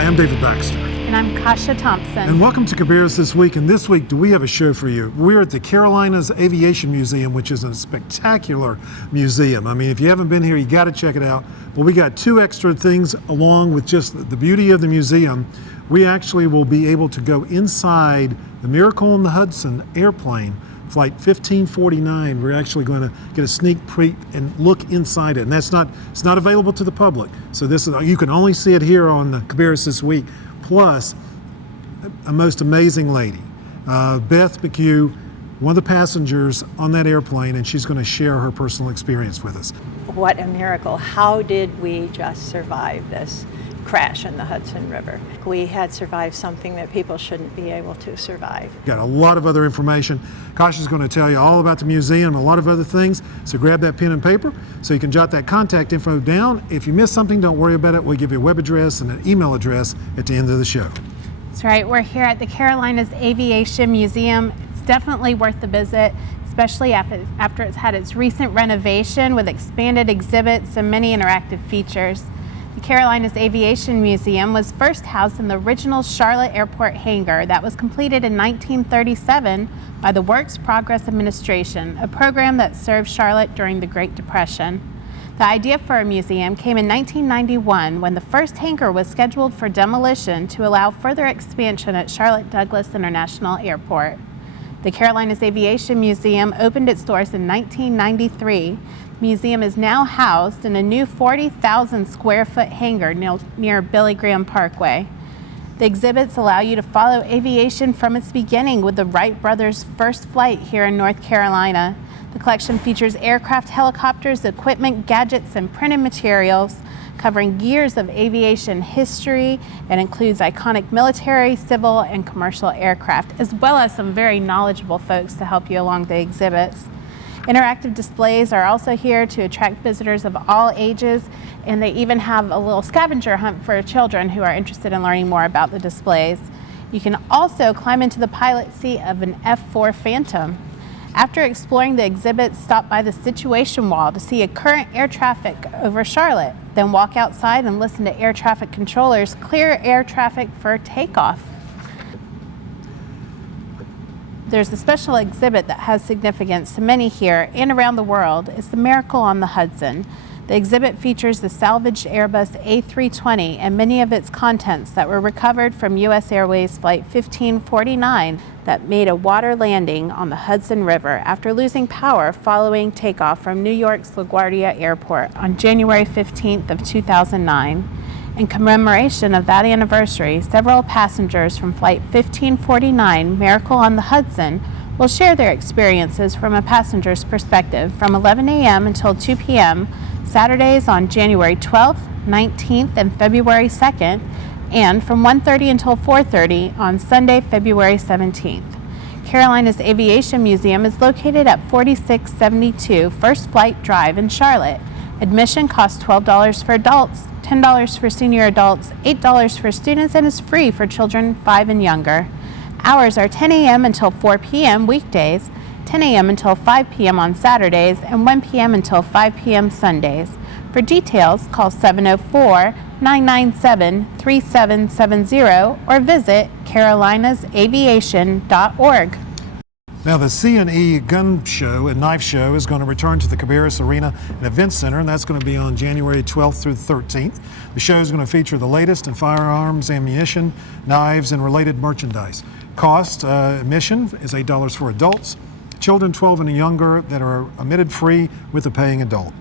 Hi, I'm David Baxter. And I'm Kasha Thompson. And welcome to Cabarrus This Week. And this week, we have a show for you. We're at the Carolinas Aviation Museum, which is a spectacular museum. I mean, if you haven't been here, you got to check it out. But we got two extra things along with just the beauty of the museum. We actually will be able to go inside the Miracle on the Hudson airplane, Flight 1549. We're actually going to get a sneak peek and look inside it, and it's not available to the public. So this is, you can only see it here on the Cabarrus This Week. Plus, a most amazing lady, Beth McHugh, one of the passengers on that airplane, and she's going to share her personal experience with us. What a miracle! How did we just survive this crash in the Hudson River? We had survived something that people shouldn't be able to survive. Got a lot of other information. Kasha's going to tell you all about the museum and a lot of other things, so grab that pen and paper so you can jot that contact info down. If you miss something, don't worry about it. We'll give you a web address and an email address at the end of the show. That's right. We're here at the Carolinas Aviation Museum. It's definitely worth the visit, especially after it's had its recent renovation with expanded exhibits and many interactive features. The Carolinas Aviation Museum was first housed in the original Charlotte Airport hangar that was completed in 1937 by the Works Progress Administration, a program that served Charlotte during the Great Depression. The idea for a museum came in 1991 when the first hangar was scheduled for demolition to allow further expansion at Charlotte Douglas International Airport. The Carolinas Aviation Museum opened its doors in 1993. The museum is now housed in a new 40,000 square foot hangar near Billy Graham Parkway. The exhibits allow you to follow aviation from its beginning with the Wright brothers' first flight here in North Carolina. The collection features aircraft, helicopters, equipment, gadgets, and printed materials covering years of aviation history and includes iconic military, civil, and commercial aircraft, as well as some very knowledgeable folks to help you along the exhibits. Interactive displays are also here to attract visitors of all ages, and they even have a little scavenger hunt for children who are interested in learning more about the displays. You can also climb into the pilot seat of an F-4 Phantom. After exploring the exhibit, stop by the situation wall to see a current air traffic over Charlotte, then walk outside and listen to air traffic controllers clear air traffic for takeoff. There's a special exhibit that has significance to many here and around the world. It's the Miracle on the Hudson. The exhibit features the salvaged Airbus A320 and many of its contents that were recovered from U.S. Airways Flight 1549 that made a water landing on the Hudson River after losing power following takeoff from New York's LaGuardia Airport on January 15th of 2009. In commemoration of that anniversary, several passengers from Flight 1549 Miracle on the Hudson will share their experiences from a passenger's perspective from 11 a.m. until 2 p.m. Saturdays on January 12th, 19th, and February 2nd, and from 1:30 until 4:30 on Sunday, February 17th. Carolinas Aviation Museum is located at 4672 First Flight Drive in Charlotte. Admission costs $12 for adults, $10 for senior adults, $8 for students, and is free for children 5 and younger. Hours are 10 a.m. until 4 p.m. weekdays, 10 a.m. until 5 p.m. on Saturdays, and 1 p.m. until 5 p.m. Sundays. For details, call 704-997-3770 or visit carolinasaviation.org. Now, the C&E Gun Show and Knife Show is going to return to the Cabarrus Arena and Event Center, and that's going to be on January 12th through 13th. The show is going to feature the latest in firearms, ammunition, knives, and related merchandise. Cost admission is $8 for adults. Children 12 and younger that are admitted free with a paying adult.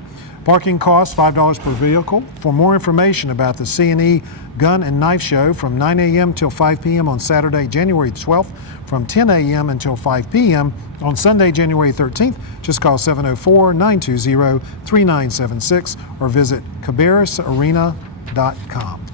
Parking costs $5 per vehicle. For more information about the C&E Gun and Knife Show from 9 a.m. till 5 p.m. on Saturday, January 12th, from 10 a.m. until 5 p.m. on Sunday, January 13th, just call 704-920-3976 or visit cabarrusarena.com.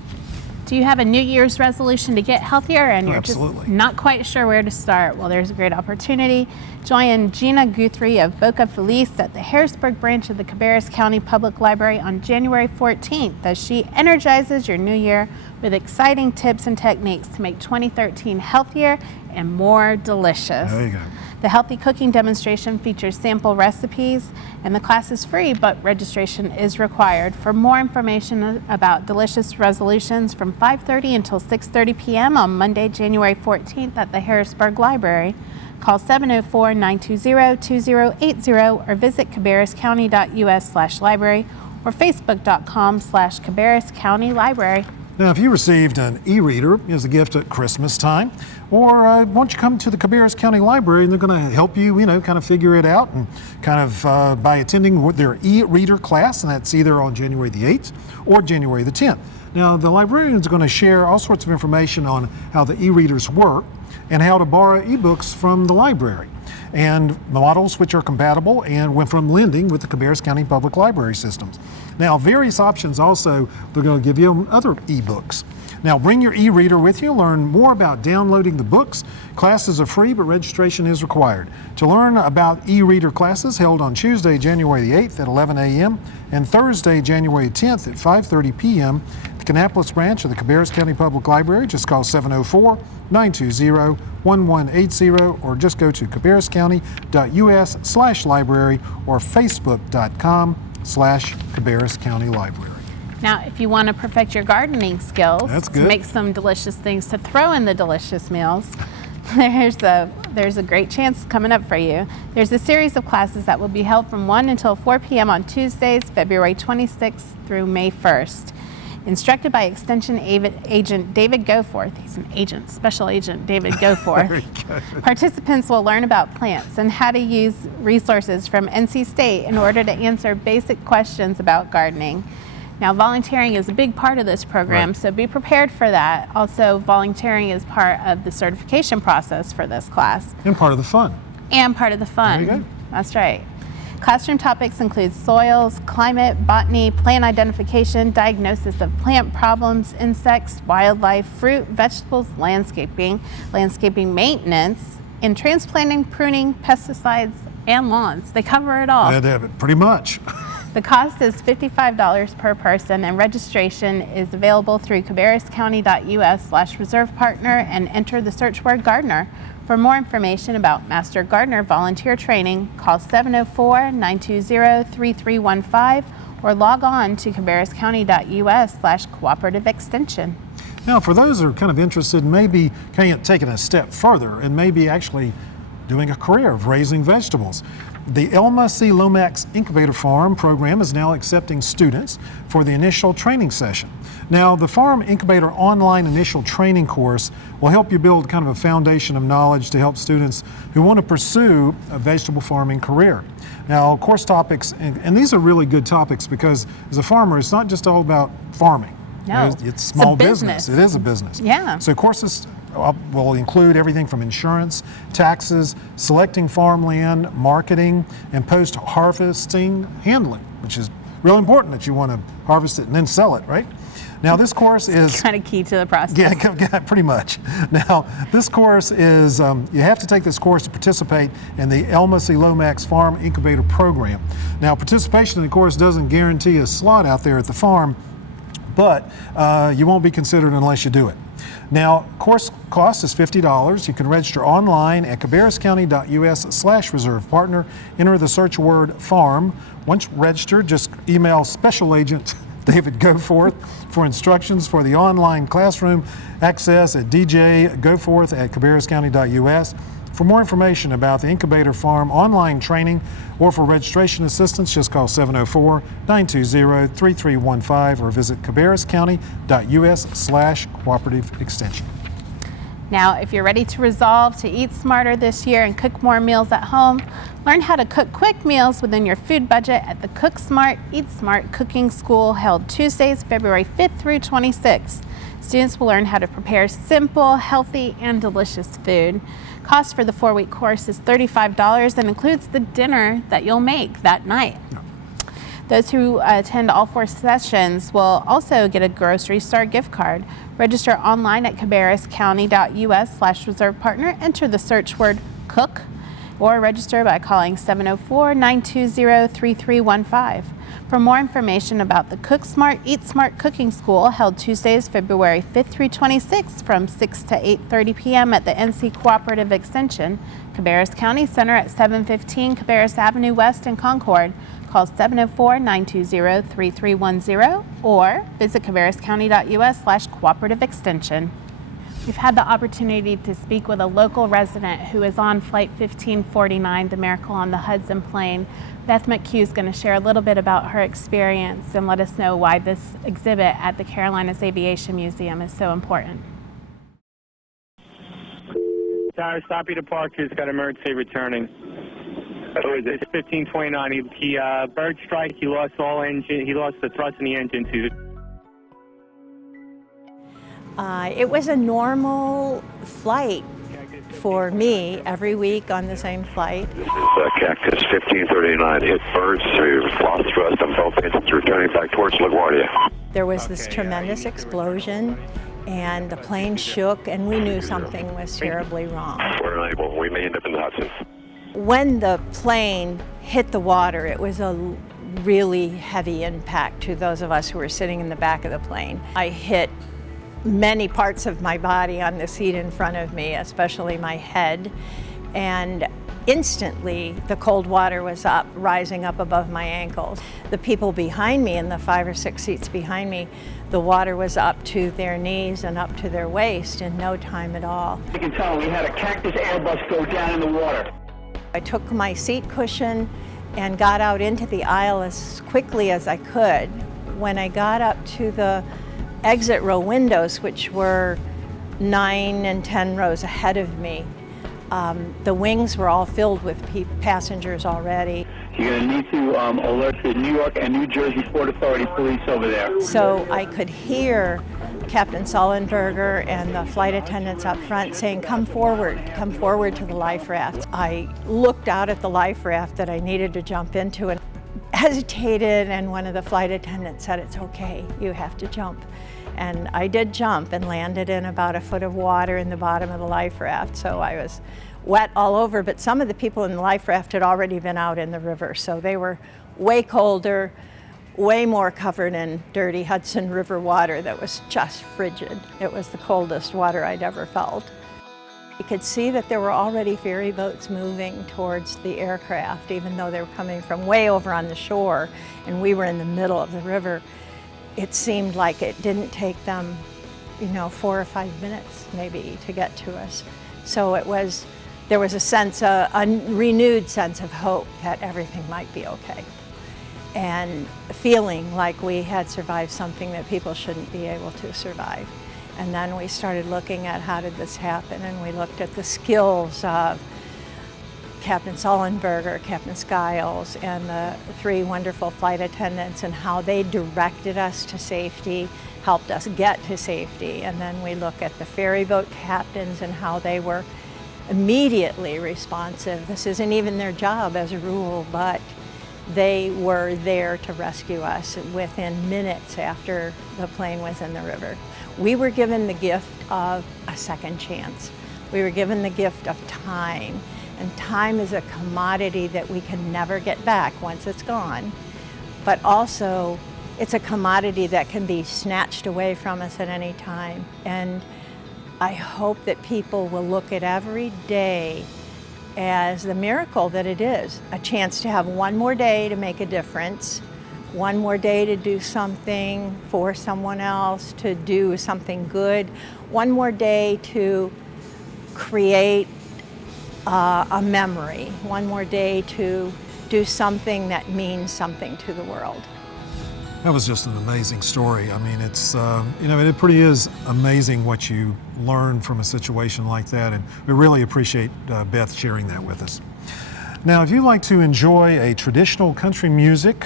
Do you have a New Year's resolution to get healthier and you're Absolutely. just not quite sure where to start? Well, there's a great opportunity. Join Gina Guthrie of Boca Feliz at the Harrisburg branch of the Cabarrus County Public Library on January 14th as she energizes your new year with exciting tips and techniques to make 2013 healthier and more delicious. There you go. The healthy cooking demonstration features sample recipes, and the class is free, but registration is required. For more information about delicious resolutions from 5:30 until 6:30 p.m. on Monday, January 14th at the Harrisburg Library, call 704-920-2080 or visit cabarruscounty.us/library or facebook.com/Cabarrus County Library. Now, if you received an e-reader as a gift at Christmas time, or why don't you come to the Cabarrus County Library and they're going to help you, kind of figure it out, and kind of by attending their e-reader class, and that's either on January the 8th or January the 10th. Now, the librarians are going to share all sorts of information on how the e-readers work and how to borrow ebooks from the library, and models which are compatible and went from lending with the Cabarrus County Public Library systems. Now, various options also, they're going to give you other ebooks. Now, bring your e-reader with you, learn more about downloading the books. Classes are free, but registration is required. To learn about e-reader classes held on Tuesday, January the 8th at 11 a.m. and Thursday, January 10th at 5:30 p.m., the Kannapolis branch of the Cabarrus County Public Library, just call 704-920-1180 or just go to cabarruscounty.us/library or facebook.com/Cabarrus County Library. Now, if you want to perfect your gardening skills, That's to good. make some delicious things to throw in the delicious meals, there's a great chance coming up for you. There's a series of classes that will be held from 1 until 4 p.m. on Tuesdays, February 26th through May 1st. Instructed by Extension Agent David Goforth. He's an agent, Special Agent David Goforth. Very good. Participants will learn about plants and how to use resources from NC State in order to answer basic questions about gardening. Now, volunteering is a big part of this program, Right. so be prepared for that. Also, volunteering is part of the certification process for this class And part of the fun. and part of the fun. There you go. That's right. Classroom topics include soils, climate, botany, plant identification, diagnosis of plant problems, insects, wildlife, fruit, vegetables, landscaping maintenance, and transplanting, pruning, pesticides, and lawns. They cover it all. Pretty much. The cost is $55 per person, and registration is available through cabarruscounty.us/reserve partner and enter the search word gardener. For more information about Master Gardener volunteer training, call 704-920-3315 or log on to cabarruscounty.us/cooperative extension. Now, for those who are kind of interested, maybe kind of taking a step further and maybe actually doing a career of raising vegetables, the Elma C. Lomax Incubator Farm program is now accepting students for the initial training session. Now, the Farm Incubator online initial training course will help you build kind of a foundation of knowledge to help students who want to pursue a vegetable farming career. Now, course topics, and these are really good topics because as a farmer, it's not just all about farming. No, It's small a business. It is a business. Yeah. So courses will include everything from insurance, taxes, selecting farmland, marketing, and post-harvesting handling, which is real important that you want to harvest it and then sell it, right? Now, this course is Kind of key to the process. yeah, pretty much. Now, this course is, you have to take this course to participate in the Elma C. Lomax Farm Incubator Program. Now, participation in the course doesn't guarantee a slot out there at the farm, but you won't be considered unless you do it. Now, course cost is $50. You can register online at cabarruscounty.us/reserve partner. Enter the search word farm. Once registered, just email Special Agent David Goforth for instructions for the online classroom access at djgoforth@cabarruscounty.us. For more information about the Incubator Farm online training or for registration assistance, just call 704-920-3315 or visit cabarruscounty.us/cooperative extension. Now, if you're ready to resolve to eat smarter this year and cook more meals at home, learn how to cook quick meals within your food budget at the Cook Smart, Eat Smart Cooking School held Tuesdays, February 5th through 26th. Students will learn how to prepare simple, healthy, and delicious food. Cost for the 4-week course is $35 and includes the dinner that you'll make that night. Those who attend all 4 sessions will also get a grocery store gift card. Register online at cabarruscounty.us/reserve partner. Enter the search word cook. or register by calling 704-920-3315. For more information about the Cook Smart, Eat Smart Cooking School, held Tuesdays, February 5th through 26th from 6 to 8:30 p.m. at the NC Cooperative Extension, Cabarrus County Center at 715 Cabarrus Avenue West in Concord. Call 704-920-3310 or visit cabarruscounty.us/cooperative extension. We've had the opportunity to speak with a local resident who is on Flight 1549, the Miracle on the Hudson plane. Beth McHugh is going to share a little bit about her experience and let us know why this exhibit at the Carolinas Aviation Museum is so important. Tower, stop your departure. It's got emergency returning. It's 1529. He bird strike. He lost all engine. He lost the thrust in the engine too. It was a normal flight for me every week on the same flight. Cactus 1539 hit birds through lost thrust on both engines returning back towards LaGuardia. There was this tremendous explosion and the plane shook and we knew something was terribly wrong. We're unable. We may end up in the Hudson. When the plane hit the water, it was a really heavy impact to those of us who were sitting in the back of the plane. I hit many parts of my body on the seat in front of me, especially my head, and instantly the cold water was rising up above my ankles. The people behind me, in the 5 or 6 seats behind me, the water was up to their knees and up to their waist in no time at all. You can tell we had a Cactus Airbus go down in the water. I took my seat cushion and got out into the aisle as quickly as I could. When I got up to the exit row windows, which were 9 and 10 rows ahead of me, the wings were all filled with passengers already. You're going to need to alert the New York and New Jersey Port Authority police over there. So I could hear Captain Sullenberger and the flight attendants up front saying, come forward to the life raft. I looked out at the life raft that I needed to jump into and hesitated, and one of the flight attendants said, it's okay, you have to jump. And I did jump and landed in about a foot of water in the bottom of the life raft, so I was wet all over, but some of the people in the life raft had already been out in the river, so they were way colder, way more covered in dirty Hudson River water that was just frigid. It was the coldest water I'd ever felt. You could see that there were already ferry boats moving towards the aircraft, even though they were coming from way over on the shore and we were in the middle of the river. It seemed like it didn't take them, 4 or 5 minutes maybe to get to us. So there was a renewed sense of hope that everything might be okay. And feeling like we had survived something that people shouldn't be able to survive. And then we started looking at how did this happen, and we looked at the skills of Captain Sullenberger, Captain Skiles, and the 3 wonderful flight attendants and how they directed us to safety, helped us get to safety. And then we look at the ferry boat captains and how they were immediately responsive. This isn't even their job as a rule, but they were there to rescue us within minutes after the plane was in the river. We were given the gift of a second chance. We were given the gift of time. And time is a commodity that we can never get back once it's gone. But also, it's a commodity that can be snatched away from us at any time. And I hope that people will look at every day as the miracle that it is, a chance to have one more day to make a difference, one more day to do something for someone else, to do something good, one more day to create a memory, one more day to do something that means something to the world. That was just an amazing story. I mean, it's, it pretty is amazing what you learn from a situation like that, and we really appreciate Beth sharing that with us. Now, if you'd like to enjoy a traditional country music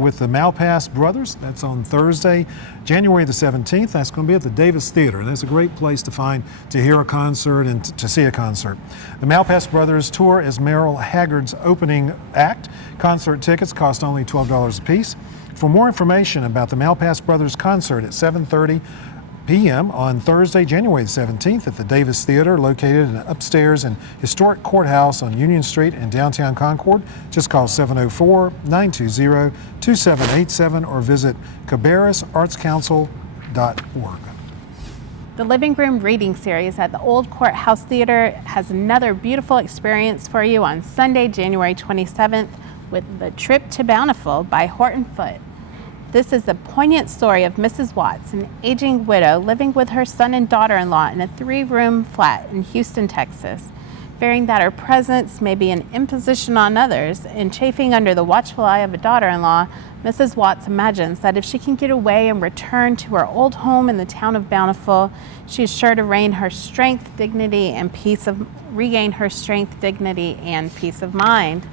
with the Malpass Brothers, that's on Thursday, January the 17th. That's going to be at the Davis Theater, and that's a great place to hear a concert and to see a concert. The Malpass Brothers tour is Merrill Haggard's opening act. Concert tickets cost only $12 a piece. For more information about the Malpass Brothers concert at 7:30 p.m. on Thursday, January the 17th at the Davis Theater, located upstairs in Historic Courthouse on Union Street in downtown Concord. Just call 704-920-2787 or visit cabarrusartscouncil.org. The Living Room Reading Series at the Old Courthouse Theater has another beautiful experience for you on Sunday, January 27th with The Trip to Bountiful by Horton Foote. This is the poignant story of Mrs. Watts, an aging widow living with her son and daughter-in-law in a 3-room flat in Houston, Texas. Fearing that her presence may be an imposition on others and chafing under the watchful eye of a daughter-in-law, Mrs. Watts imagines that if she can get away and return to her old home in the town of Bountiful, she is sure to regain her strength, dignity, and peace of mind.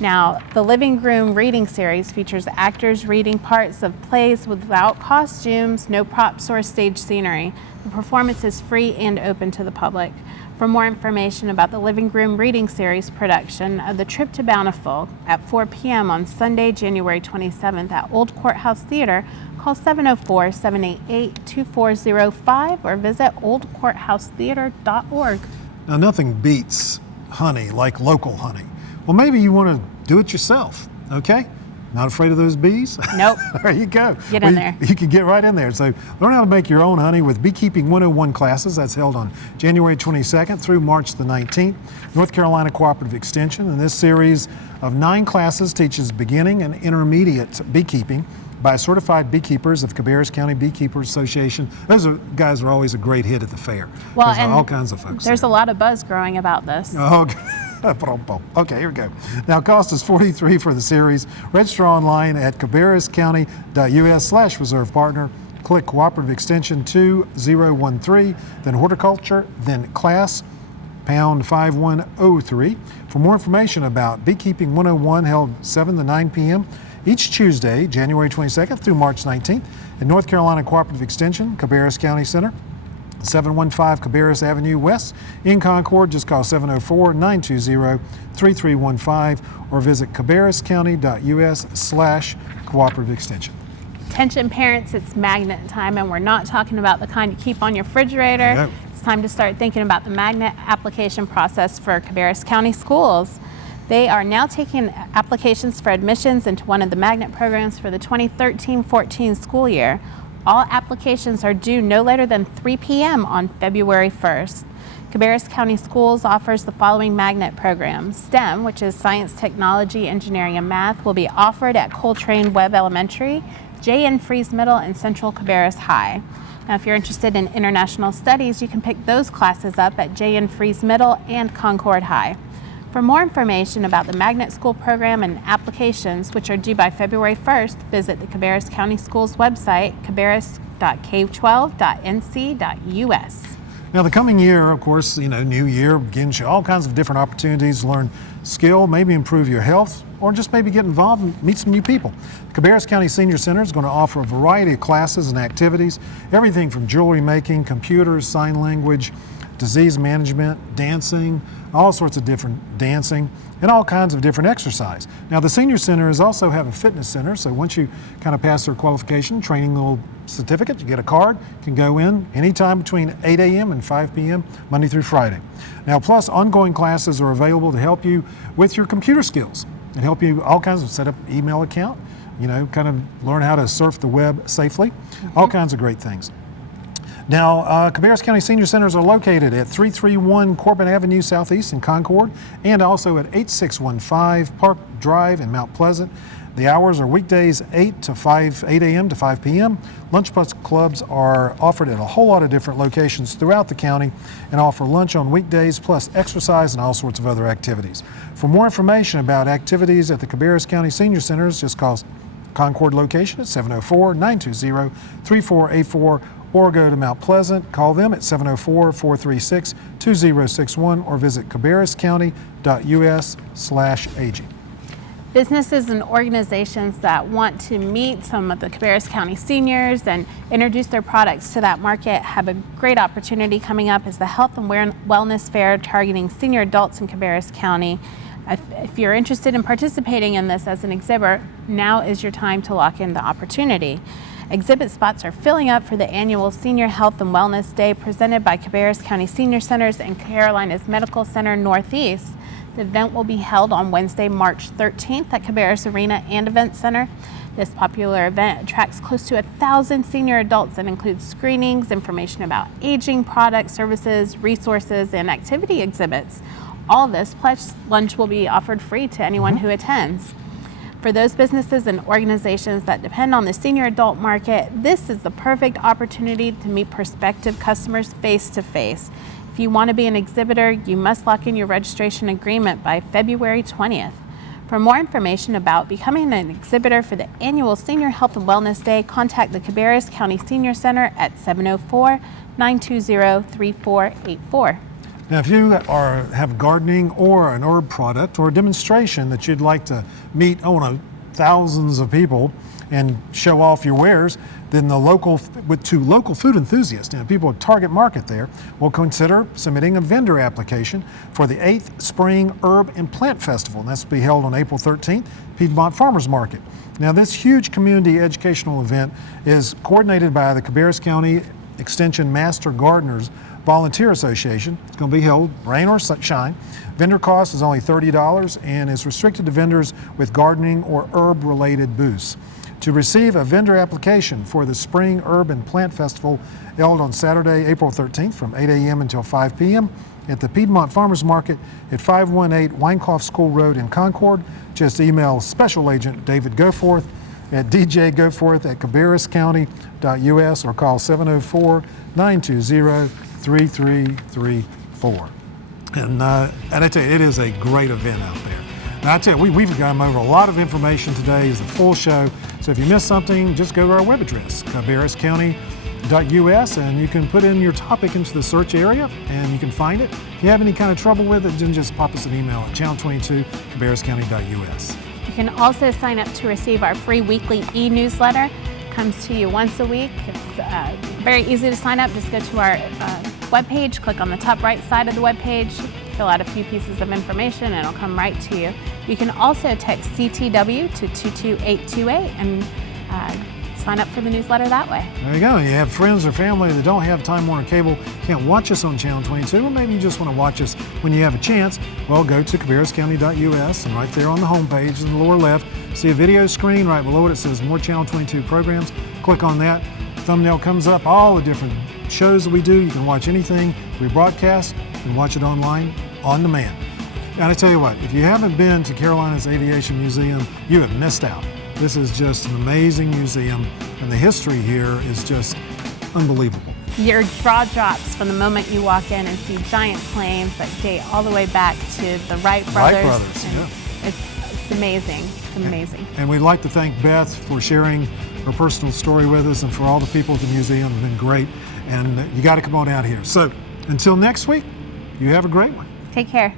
Now, the Living Room Reading Series features actors reading parts of plays without costumes, no props, or stage scenery. The performance is free and open to the public. For more information about the Living Room Reading Series production of The Trip to Bountiful at 4 p.m. on Sunday, January 27th at Old Courthouse Theater, call 704-788-2405 or visit oldcourthousetheater.org. Now, nothing beats honey like local honey. Well, maybe you want to do it yourself, okay? Not afraid of those bees? Nope. There you go. Get in there. You can get right in there. So learn how to make your own honey with Beekeeping 101 classes. That's held on January 22nd through March the 19th. North Carolina Cooperative Extension. And this series of 9 classes teaches beginning and intermediate beekeeping by certified beekeepers of Cabarrus County Beekeepers Association. Those guys are always a great hit at the fair. Well, There's and all kinds of folks there's there. a lot of buzz growing about this. Okay, here we go. Now, cost is $43 for the series. Register online at cabarruscounty.us/reserve partner. Click Cooperative Extension 2013, then Horticulture, then Class, pound 5103. For more information about Beekeeping 101, held 7 to 9 p.m. each Tuesday, January 22nd through March 19th at North Carolina Cooperative Extension, Cabarrus County Center, 715 Cabarrus Avenue West in Concord. Just call 704-920-3315 or visit cabarruscounty.us/cooperative extension. Attention parents, it's magnet time, and we're not talking about the kind you keep on your refrigerator. No. It's time to start thinking about the magnet application process for Cabarrus County schools. They are now taking applications for admissions into one of the magnet programs for the 2013-14 school year. All applications are due no later than 3 p.m. on February 1st. Cabarrus County Schools offers the following magnet programs. STEM, which is Science, Technology, Engineering, and Math, will be offered at Coltrane Webb Elementary, J.N. Freeze Middle, and Central Cabarrus High. Now, if you're interested in international studies, you can pick those classes up at J.N. Freeze Middle and Concord High. For more information about the Magnet School program and applications, which are due by February 1st, visit the Cabarrus County Schools website, cabarrus.k12.nc.us. Now, the coming year, of course, new year begins you all kinds of different opportunities to learn skill, maybe improve your health, or just maybe get involved and meet some new people. The Cabarrus County Senior Center is going to offer a variety of classes and activities, everything from jewelry making, computers, sign language, disease management, dancing, all sorts of different dancing, and all kinds of different exercise. Now, the Senior Center is also have a fitness center, so once you kind of pass their qualification, training little certificate, you get a card, you can go in anytime between 8 a.m. and 5 p.m., Monday through Friday. Now, plus ongoing classes are available to help you with your computer skills and help you all kinds of set up email account, kind of learn how to surf the web safely, all kinds of great things. Now, Cabarrus County Senior Centers are located at 331 Corbin Avenue Southeast in Concord and also at 8615 Park Drive in Mount Pleasant. The hours are weekdays 8 a.m. to 5 p.m. Lunch plus clubs are offered at a whole lot of different locations throughout the county and offer lunch on weekdays plus exercise and all sorts of other activities. For more information about activities at the Cabarrus County Senior Centers, just call Concord location at 704-920-3484 or go to Mount Pleasant, call them at 704-436-2061 or visit cabarruscounty.us/aging. Businesses and organizations that want to meet some of the Cabarrus County seniors and introduce their products to that market have a great opportunity coming up as the Health and Wellness Fair targeting senior adults in Cabarrus County. If you're interested in participating in this as an exhibitor, now is your time to lock in the opportunity. Exhibit spots are filling up for the annual Senior Health and Wellness Day presented by Cabarrus County Senior Centers and Carolinas Medical Center Northeast. The event will be held on Wednesday, March 13th at Cabarrus Arena and Event Center. This popular event attracts close to 1,000 senior adults and includes screenings, information about aging products, services, resources, and activity exhibits. All this plus lunch will be offered free to anyone who attends. For those businesses and organizations that depend on the senior adult market, this is the perfect opportunity to meet prospective customers face to face. If you want to be an exhibitor, you must lock in your registration agreement by February 20th. For more information about becoming an exhibitor for the annual Senior Health and Wellness Day, contact the Cabarrus County Senior Center at 704-920-3484. Now, if you have gardening or an herb product or a demonstration that you'd like to meet, thousands of people and show off your wares, then to local food enthusiasts, people at Target Market there, will consider submitting a vendor application for the 8th Spring Herb and Plant Festival, and that's to be held on April 13th, Piedmont Farmers Market. Now, this huge community educational event is coordinated by the Cabarrus County Extension Master Gardeners Volunteer Association. It's going to be held rain or shine. Vendor cost is only $30 and is restricted to vendors with gardening or herb related booths. To receive a vendor application for the Spring Herb and Plant Festival held on Saturday, April 13th from 8 a.m. until 5 p.m. at the Piedmont Farmers Market at 518 Weinkauf School Road in Concord, just email Special Agent David Goforth at djgoforth@cabarruscounty.us or call 704-920-3334. And I tell you, it is a great event out there. Now, I tell you, we've gone over a lot of information today. It's a full show. So if you missed something, just go to our web address, cabarruscounty.us, and you can put in your topic into the search area and you can find it. If you have any kind of trouble with it, then just pop us an email at channel22cabarruscounty.us. You can also sign up to receive our free weekly e-newsletter. It comes to you once a week. It's very easy to sign up. Just go to our webpage, click on the top right side of the webpage, fill out a few pieces of information, and it'll come right to you. You can also text CTW to 22828 and sign up for the newsletter that way. There you go. You have friends or family that don't have Time Warner Cable, can't watch us on Channel 22, or maybe you just want to watch us when you have a chance. Well, go to cabarruscounty.us, and right there on the homepage in the lower left, see a video screen. Right below it, it says More Channel 22 Programs. Click on that. Thumbnail comes up, all the different shows that we do. You can watch anything we broadcast and watch it online on demand. And I tell you what, if you haven't been to Carolinas Aviation Museum, you have missed out. This is just an amazing museum, and the history here is just unbelievable. Your jaw drops from the moment you walk in and see giant planes that date all the way back to the Wright brothers. Wright brothers, and yeah. It's amazing. It's amazing. And we'd like to thank Beth for sharing her personal story with us, and for all the people at the museum. It's been great, and you got to come on out here. So until next week, you have a great one. Take care.